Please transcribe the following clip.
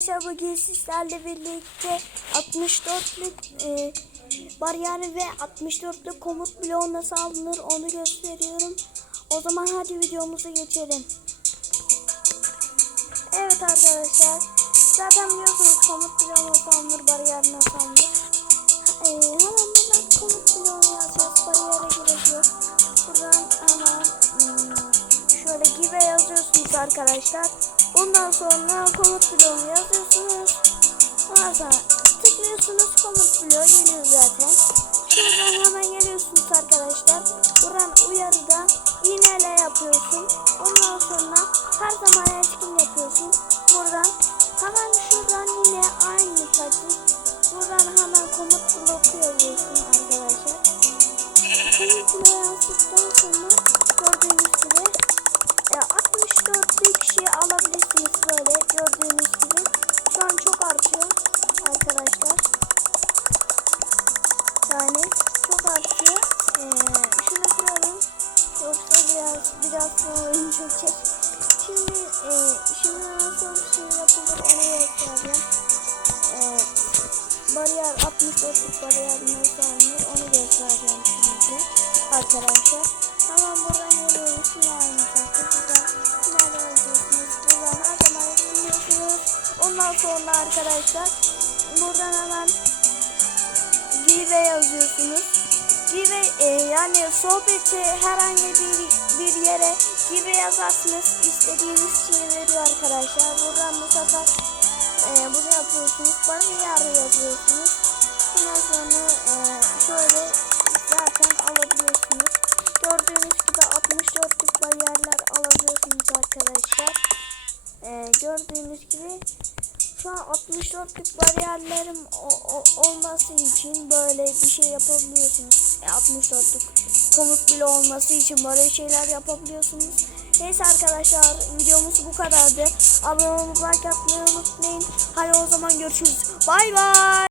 Arkadaşlar bugün sizlerle birlikte 64'lük e, bariyer ve 64'lük komut bloğu nasıl alınır onu gösteriyorum. O zaman hadi videomuza geçelim. Evet arkadaşlar zaten biliyorsunuz komut bloğu nasıl alınır, bariyer nasıl alınır. E, hemen buradan komut bloğunu yazacağız, bariyere yok. Buradan hemen hmm, şöyle give yazıyorsunuz arkadaşlar. Bundan sonra komut bloğunu. Sonra tıklıyorsunuz komut bloğu geliyor zaten. Şuradan hemen geliyorsunuz arkadaşlar. Buradan uyarıda iğneyle yapıyorsun. Ondan sonra her zaman etkin yapıyorsun. Buradan hemen şuradan yine aynı pratik. Buradan hemen komut bloğu yazıyorsun arkadaşlar. Komut bloğu yazdıktan sonra gördüğünüz gibi e, 64 kişi alabilirsiniz böyle gördüğünüz Yani çok artıyor. E, şunu kıralım. Yoksa biraz biraz sonra oyun çökecek. Şimdi e, şimdi nasıl bir şey yapılır onu göstereceğim. E, bariyer 64'lük bariyer nasıl alınır onu göstereceğim şimdi arkadaşlar. Hemen buradan geliyoruz yine aynı şekilde buradan nerede yazıyorsunuz buradan her zaman. Ondan sonra arkadaşlar buradan hemen give yazıyorsunuz. Give e, yani sohbeti herhangi bir, bir yere give yazarsınız. istediğiniz şeyi veriyor arkadaşlar. Buradan bu sefer e, bunu yapıyorsunuz. Bariyer yazıyorsunuz. Ondan sonra e, şöyle zaten alabiliyorsunuz. Gördüğünüz gibi 64'lük bariyerler alabiliyorsunuz arkadaşlar. E, gördüğünüz gibi şu an 64'lük bariyerlerim o- o- olması için böyle bir şey yapabiliyorsunuz. E, 64'lük komut bile olması için böyle şeyler yapabiliyorsunuz. Neyse arkadaşlar videomuz bu kadardı. Abone olmayı like atmayı unutmayın. Hadi o zaman görüşürüz. Bay bay.